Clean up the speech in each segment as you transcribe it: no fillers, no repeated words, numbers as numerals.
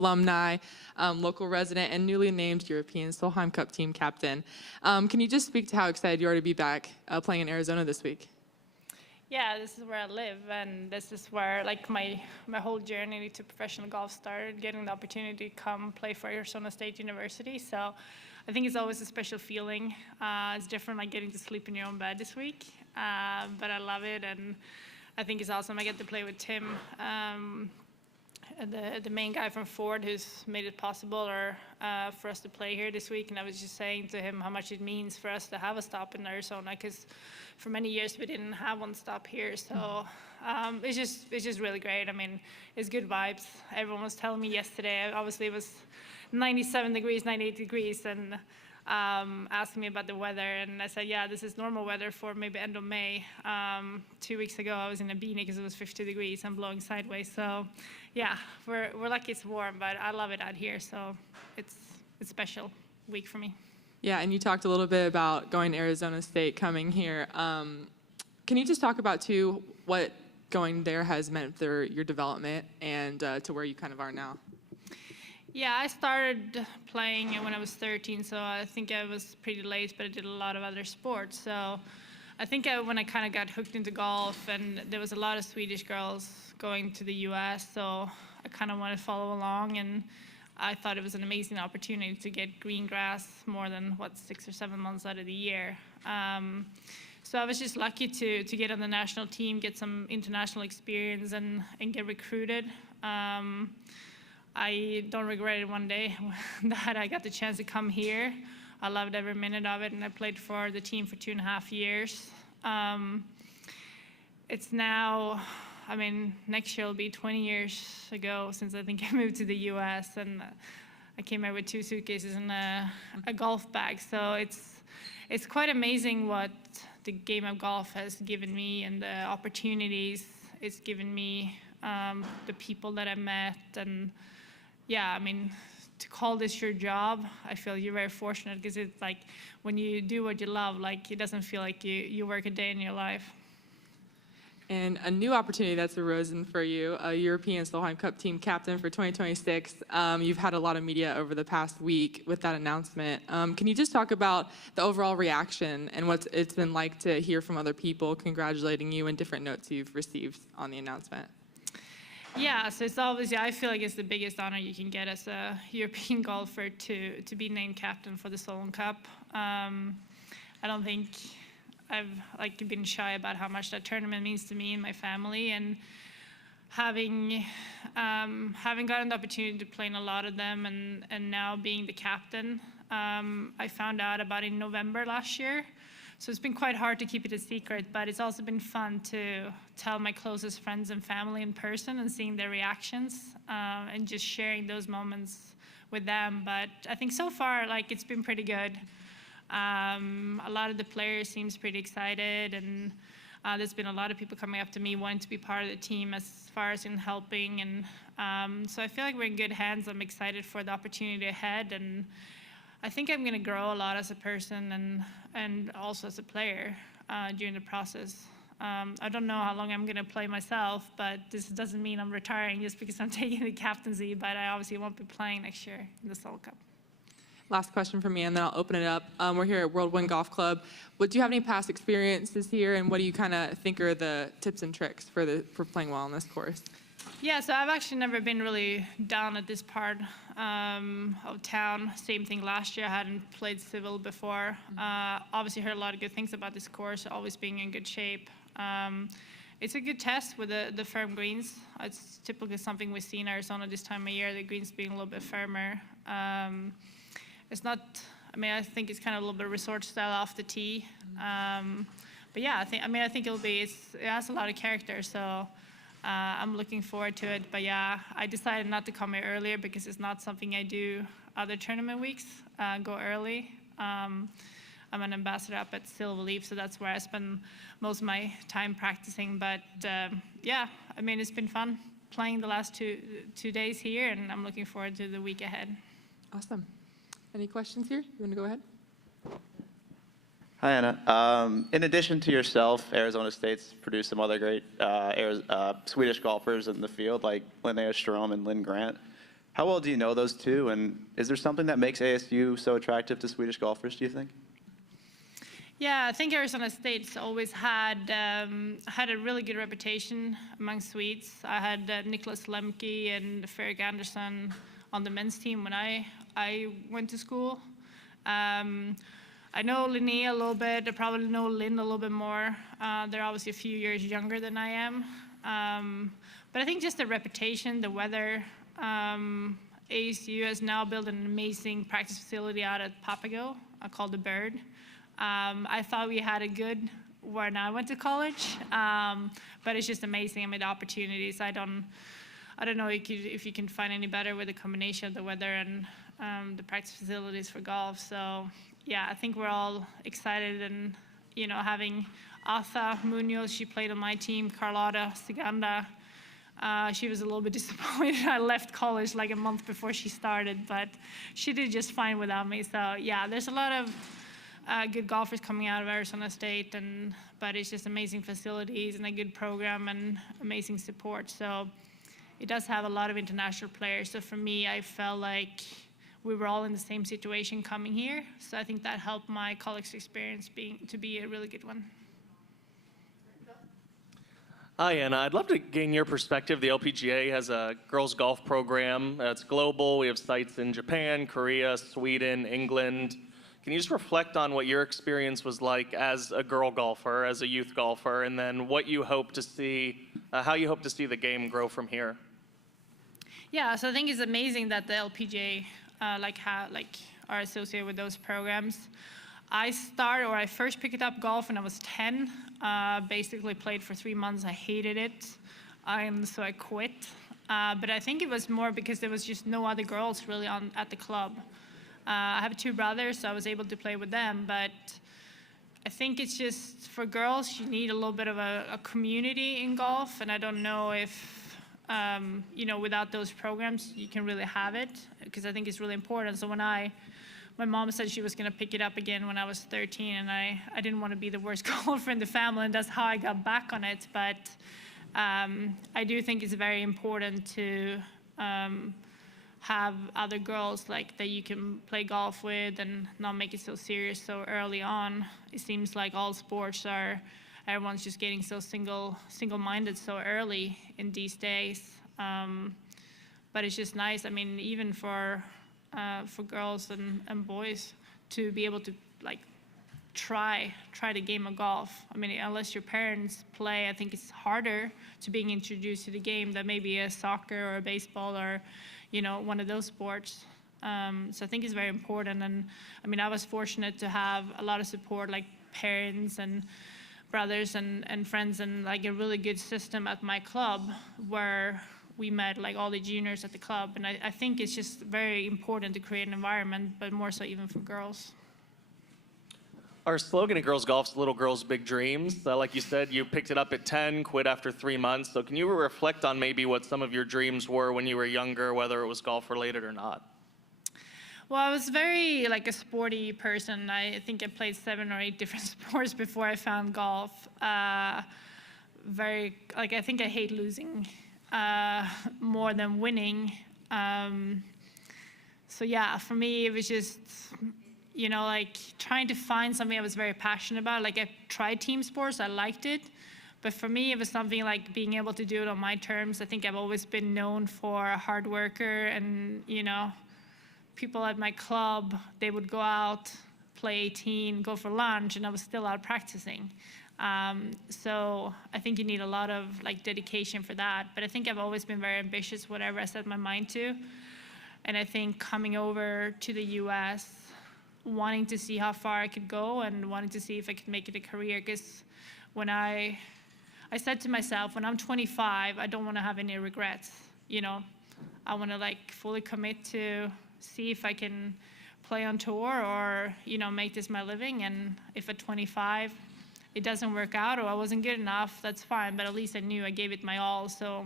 alumni, local resident, and newly named European Solheim Cup team captain. Can you just speak to how excited you are to be back playing in Arizona this week? Yeah, this is where I live, and this is where like my whole journey to professional golf started, getting the opportunity to come play for Arizona State University. So I think it's always a special feeling. It's different like getting to sleep in your own bed this week, but I love it, and I think it's awesome. I get to play with Tim, the main guy from Ford, who's made it possible for us to play here this week. And I was just saying to him how much it means for us to have a stop in Arizona, because for many years we didn't have one stop here. So it's just really great. I mean, it's good vibes. Everyone was telling me yesterday, obviously it was 97 degrees, 98 degrees, and asking me about the weather, and I said, yeah, this is normal weather for maybe end of May. 2 weeks ago, I was in a beanie because it was 50 degrees and blowing sideways. So, yeah, we're lucky it's warm, but I love it out here. So it's a special week for me. Yeah, and you talked a little bit about going to Arizona State, coming here. Can you just talk about, too, what going there has meant for your development and to where you kind of are now? Yeah, I started playing when I was 13, so I think I was pretty late, but I did a lot of other sports. So I think when I kind of got hooked into golf, and there was a lot of Swedish girls going to the US, so I kind of wanted to follow along, and I thought it was an amazing opportunity to get green grass more than, 6 or 7 months out of the year. So I was just lucky to get on the national team, get some international experience, and get recruited. I don't regret it one day that I got the chance to come here. I loved every minute of it, and I played for the team for 2.5 years. It's now, I mean, next year will be 20 years ago since I think I moved to the US, and I came here with 2 suitcases and a golf bag. So it's quite amazing what the game of golf has given me and the opportunities it's given me, the people that I met, and yeah, I mean, to call this your job, I feel you're very fortunate, because it's like when you do what you love, like it doesn't feel like you work a day in your life. And a new opportunity that's arisen for you, a European Solheim Cup team captain for 2026. You've had a lot of media over the past week with that announcement. Can you just talk about the overall reaction and what it's been like to hear from other people congratulating you and different notes you've received on the announcement? Yeah, so it's obviously, I feel like it's the biggest honor you can get as a European golfer to be named captain for the Solheim Cup. I don't think I've been shy about how much that tournament means to me and my family, and having gotten the opportunity to play in a lot of them, and now being the captain, I found out about in November last year. So it's been quite hard to keep it a secret, but it's also been fun to tell my closest friends and family in person and seeing their reactions, and just sharing those moments with them. But I think so far, it's been pretty good. A lot of the players seems pretty excited, and there's been a lot of people coming up to me wanting to be part of the team as far as in helping. And so I feel like we're in good hands. I'm excited for the opportunity ahead, and I think I'm going to grow a lot as a person and also as a player during the process. I don't know how long I'm going to play myself, but this doesn't mean I'm retiring just because I'm taking the captaincy, but I obviously won't be playing next year in the Solheim Cup. Last question from me, and then I'll open it up. We're here at Whirlwind Golf Club. Do you have any past experiences here, and what do you kind of think are the tips and tricks for playing well on this course? Yeah, so I've actually never been really down at this part of town. Same thing last year, I hadn't played civil before. Obviously heard a lot of good things about this course, always being in good shape. It's a good test with the firm greens. It's typically something we see in Arizona this time of year, the greens being a little bit firmer. It's not, I think it's kind of a little bit resort style off the tee. But yeah, I think it has a lot of character, so I'm looking forward to it. But yeah, I decided not to come here earlier because it's not something I do other tournament weeks, go early. I'm an ambassador up at Silver Leaf, so that's where I spend most of my time practicing. But yeah, it's been fun playing the last two days here, and I'm looking forward to the week ahead. Awesome. Any questions here? You want to go ahead? Hi, Anna. In addition to yourself, Arizona State's produced some other great Swedish golfers in the field, like Linnea Ström and Lynn Grant. How well do you know those two, and is there something that makes ASU so attractive to Swedish golfers, do you think? Yeah, I think Arizona State's always had a really good reputation among Swedes. I had Niklas Lemke and Ferrik Andersson on the men's team when I went to school. I know Linnea a little bit. I probably know Lynn a little bit more. They're obviously a few years younger than I am. But I think just the reputation, the weather. ASU has now built an amazing practice facility out at Papago called the Bird. I thought we had a good when I went to college, but it's just amazing. I mean, the opportunities. I don't know if you can find any better with the combination of the weather and the practice facilities for golf. So yeah, I think we're all excited, and having Atha Munoz, she played on my team, Carlotta Siganda. She was a little bit disappointed. I left college like a month before she started, but she did just fine without me. So yeah, there's a lot of good golfers coming out of Arizona State, but it's just amazing facilities and a good program and amazing support. So it does have a lot of international players. So for me, I felt like we were all in the same situation coming here. So I think that helped my college experience to be a really good one. Hi, Anna. I'd love to gain your perspective. The LPGA has a girls golf program. It's global. We have sites in Japan, Korea, Sweden, England. Can you just reflect on what your experience was like as a girl golfer, as a youth golfer, and then what you hope to see, how you hope to see the game grow from here? Yeah, so I think it's amazing that the LPGA are associated with those programs. I first picked up golf when I was 10. Basically played for 3 months. I hated it, so I quit. But I think it was more because there was just no other girls really at the club. I have 2 brothers, so I was able to play with them. But I think it's just for girls, you need a little bit of a community in golf, and I don't know if without those programs you can really have it, because I think it's really important. So my mom said she was going to pick it up again when I was 13, and I didn't want to be the worst golfer in the family, and that's how I got back on it. But I do think it's very important to have other girls that you can play golf with and not make it so serious so early on. It seems like all sports everyone's just getting so single-minded so early in these days. But it's just nice. I mean, even for girls and boys to be able to try the game of golf. I mean, unless your parents play, I think it's harder to being introduced to the game than maybe a soccer or a baseball or one of those sports. So I think it's very important. And I mean, I was fortunate to have a lot of support, like parents and brothers and friends, and a really good system at my club where we met all the juniors at the club. And I think it's just very important to create an environment, but more so even for girls. Our slogan at Girls Golf is Little Girls, Big Dreams. Like you said, you picked it up at 10, quit after 3 months. So can you reflect on maybe what some of your dreams were when you were younger, whether it was golf related or not? Well, I was very a sporty person. I think I played 7 or 8 different sports before I found golf. I think I hate losing more than winning. So yeah, for me, it was just, trying to find something I was very passionate about. I tried team sports, I liked it. But for me, it was something being able to do it on my terms. I think I've always been known for a hard worker, and, people at my club, they would go out, play 18, go for lunch, and I was still out practicing. So I think you need a lot of dedication for that. But I think I've always been very ambitious, whatever I set my mind to. And I think coming over to the US, wanting to see how far I could go and wanting to see if I could make it a career. Because when I said to myself, when I'm 25, I don't want to have any regrets. I want to fully commit to see if I can play on tour or, make this my living. And if at 25 it doesn't work out or I wasn't good enough, that's fine. But at least I knew I gave it my all. So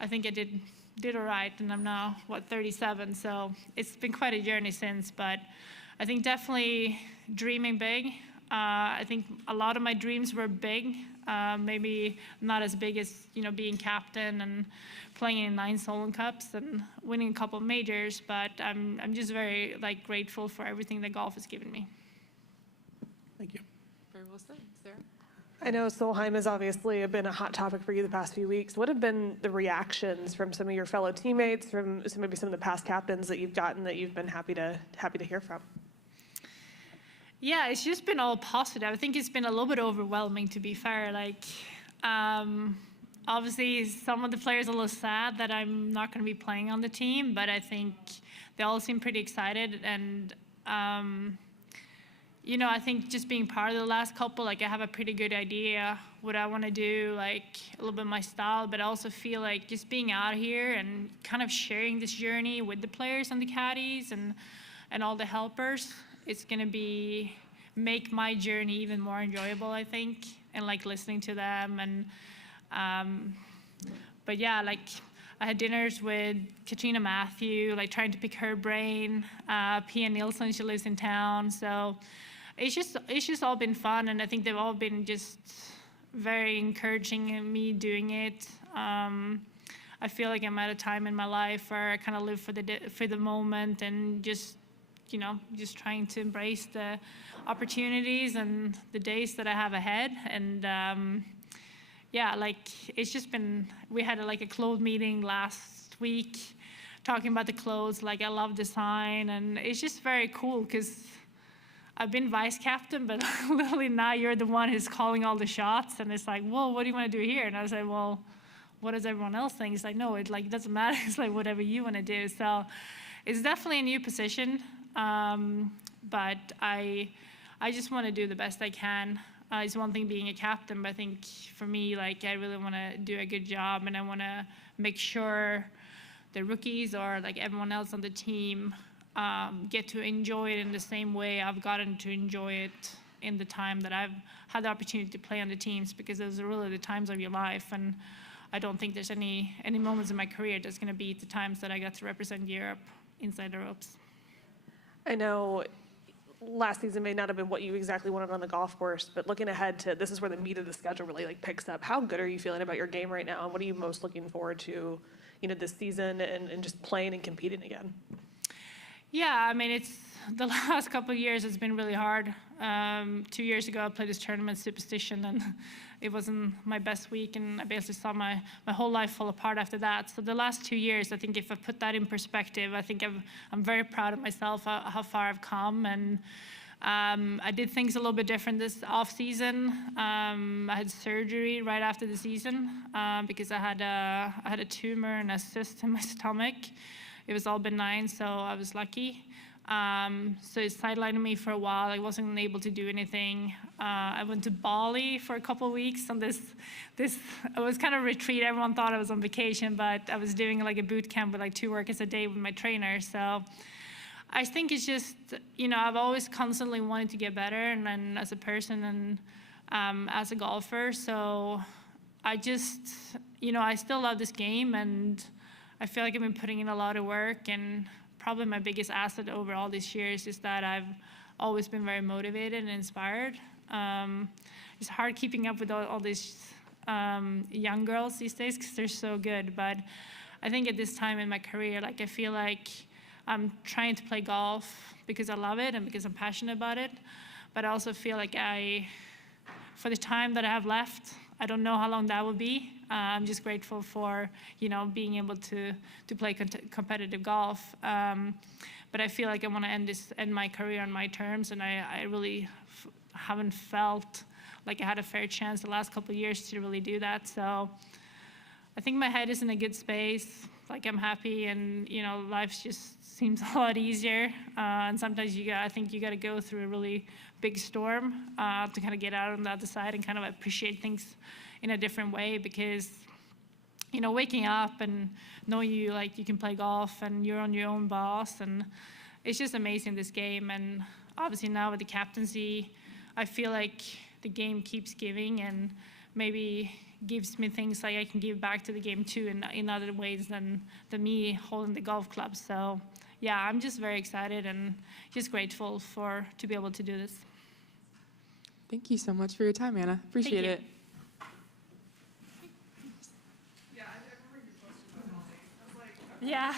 I think I did all right. And I'm now, 37. So it's been quite a journey since. But I think definitely dreaming big. I think a lot of my dreams were big, maybe not as big as being captain and playing in 9 Solheim Cups and winning a couple of majors. But I'm just very grateful for everything that golf has given me. Thank you. Very well said. Sarah? I know Solheim has obviously been a hot topic for you the past few weeks. What have been the reactions from some of your fellow teammates, from maybe some of the past captains that you've gotten that you've been happy to hear from? Yeah, it's just been all positive. I think it's been a little bit overwhelming, to be fair. Obviously, some of the players are a little sad that I'm not going to be playing on the team, but I think they all seem pretty excited. And, I think just being part of the last couple, I have a pretty good idea what I want to do, a little bit my style, but I also feel like just being out here and kind of sharing this journey with the players and the caddies and all the helpers, it's going to make my journey even more enjoyable, I think, and listening to them. And but yeah, I had dinners with Katrina Matthew, trying to pick her brain. Pia Nilsson, she lives in town, so it's just all been fun, and I think they've all been just very encouraging in me doing it. I feel like I'm at a time in my life where I kind of live for the moment and just trying to embrace the opportunities and the days that I have ahead. And it's just been, we had a clothes meeting last week talking about the clothes, I love design, and it's just very cool because I've been vice captain, but literally now you're the one who's calling all the shots, and it's well, what do you want to do here? And I was well, what does everyone else think? It's no, it doesn't matter. It's whatever you want to do. So it's definitely a new position. But I just want to do the best I can. It's one thing being a captain, but I think for me, I really want to do a good job, and I want to make sure the rookies or everyone else on the team get to enjoy it in the same way I've gotten to enjoy it in the time that I've had the opportunity to play on the teams, because those are really the times of your life. And I don't think there's any moments in my career that's going to beat the times that I got to represent Europe inside the ropes. I know last season may not have been what you exactly wanted on the golf course, but looking ahead to this is where the meat of the schedule really picks up. How good are you feeling about your game right now, and what are you most looking forward to, this season and just playing and competing again? Yeah, I mean, it's the last couple of years, it's been really hard. 2 years ago, I played this tournament, Superstition, and it wasn't my best week, and I basically saw my whole life fall apart after that. So the last 2 years, I think if I put that in perspective, I think I'm very proud of myself, how far I've come. And I did things a little bit different this off season. I had surgery right after the season because I had a tumor and a cyst in my stomach. It was all benign, so I was lucky. So it sidelined me for a while. I wasn't able to do anything. I went to Bali for a couple of weeks on this. It was kind of a retreat. Everyone thought I was on vacation, but I was doing a boot camp with 2 workouts a day with my trainer. So I think it's just, I've always constantly wanted to get better, and then as a person and as a golfer. So I just, I still love this game, and I feel like I've been putting in a lot of work, and probably my biggest asset over all these years is that I've always been very motivated and inspired. It's hard keeping up with all these young girls these days because they're so good. But I think at this time in my career, I feel like I'm trying to play golf because I love it and because I'm passionate about it. But I also feel like for the time that I have left, I don't know how long that will be. I'm just grateful for, being able to play competitive golf. But I feel like I want to end my career on my terms, and I really haven't felt like I had a fair chance the last couple of years to really do that. So I think my head is in a good space. I'm happy, and life just seems a lot easier. And sometimes I think you got to go through a really big storm to kind of get out on the other side and kind of appreciate things in a different way. Because waking up and knowing you can play golf and you're on your own boss, and it's just amazing, this game. And obviously now with the captaincy, I feel like the game keeps giving and maybe gives me things I can give back to the game too in other ways than me holding the golf club. So yeah, I'm just very excited and just grateful to be able to do this. Thank you so much for your time, Anna. Appreciate you. it. Yeah.